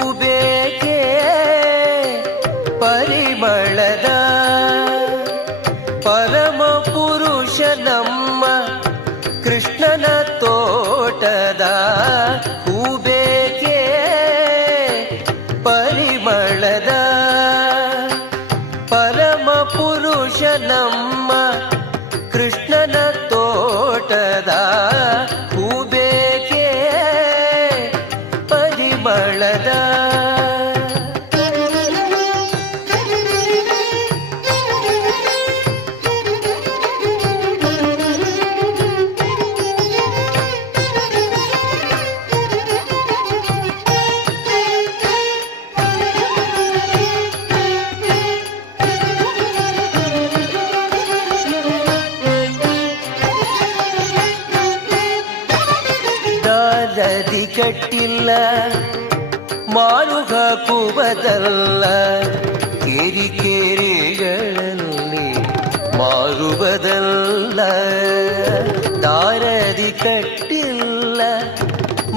ಹೂಬೇಕೆ ಪರಿಮಳದ ಪರಮ ಪುರುಷ ನಮ್ಮ ಕೃಷ್ಣನ ತೋಟದ ಹೂಬೇಕೆ ಪರಿಮಳದ ಪರಮ ಪುರುಷ ನಮ್ಮ ಕೃಷ್ಣನ ತೋಟದ ಹೂಬೇಕೆ ಪರಿಮಳದ ದಾರದಿ ಕಟ್ಟಿಲ್ಲ ಮಾರುಗ ಕುಬದಲ್ಲ ಕೇರಿ ಕೇರಿಗಳಲ್ಲಿ ಮಾರುವುದಲ್ಲ ದಾರದಿ ಕಟ್ಟಿಲ್ಲ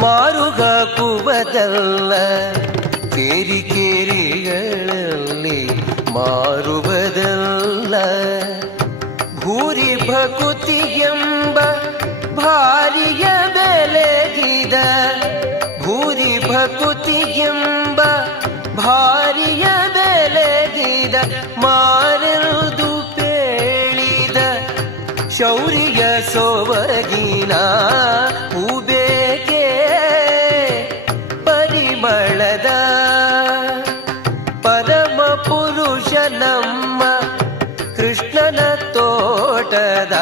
ಮಾರುಗ ಕುಬದಲ್ಲ ಕೇರಿ ಕೇರಿಗಳಲ್ಲಿ ಮಾರುವುದಲ್ಲ ಭೂರಿ ಭಕುತಿ ಎಂಬ ಭಾರಿಯ ಬೆಲೆಗಿದ ಭೂರಿ ಭಕುತಿ ಎಂಬ ಭಾರಿಯ ಬೆಲೆಗಿದ ಮಾರೆದು ಪೇಳಿದ ಶೌರ್ಯ ಸೊಬಗಿನ ಹೂಬೇಕೆ ಪರಿಮಳದ ಪರಮ ಪುರುಷ ನಮ್ಮ ಕೃಷ್ಣನ ತೋಟದ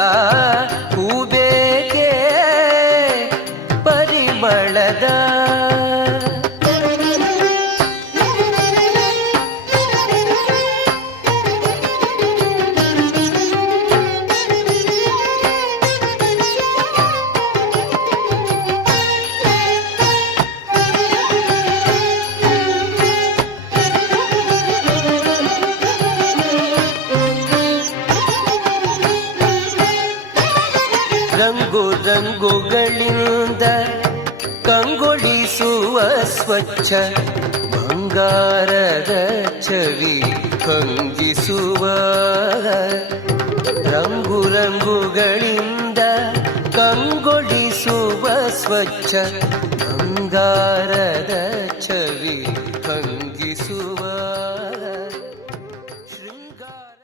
ಹೂಬೇಕೆ ಪರಿಮಳದ ರಂಗು ರಂಗುಗಳಿಂದ ಕಂಗೊಳಿಸುವ ಸ್ವಚ್ಛ ಬಂಗಾರದ ಚವಿ ಕಂಗಿಸುವ ರಂಗು ರಂಗುಗಳಿಂದ ಕಂಗೊಳಿಸುವ ಸ್ವಚ್ಛ ಬಂಗಾರದ ಚವಿ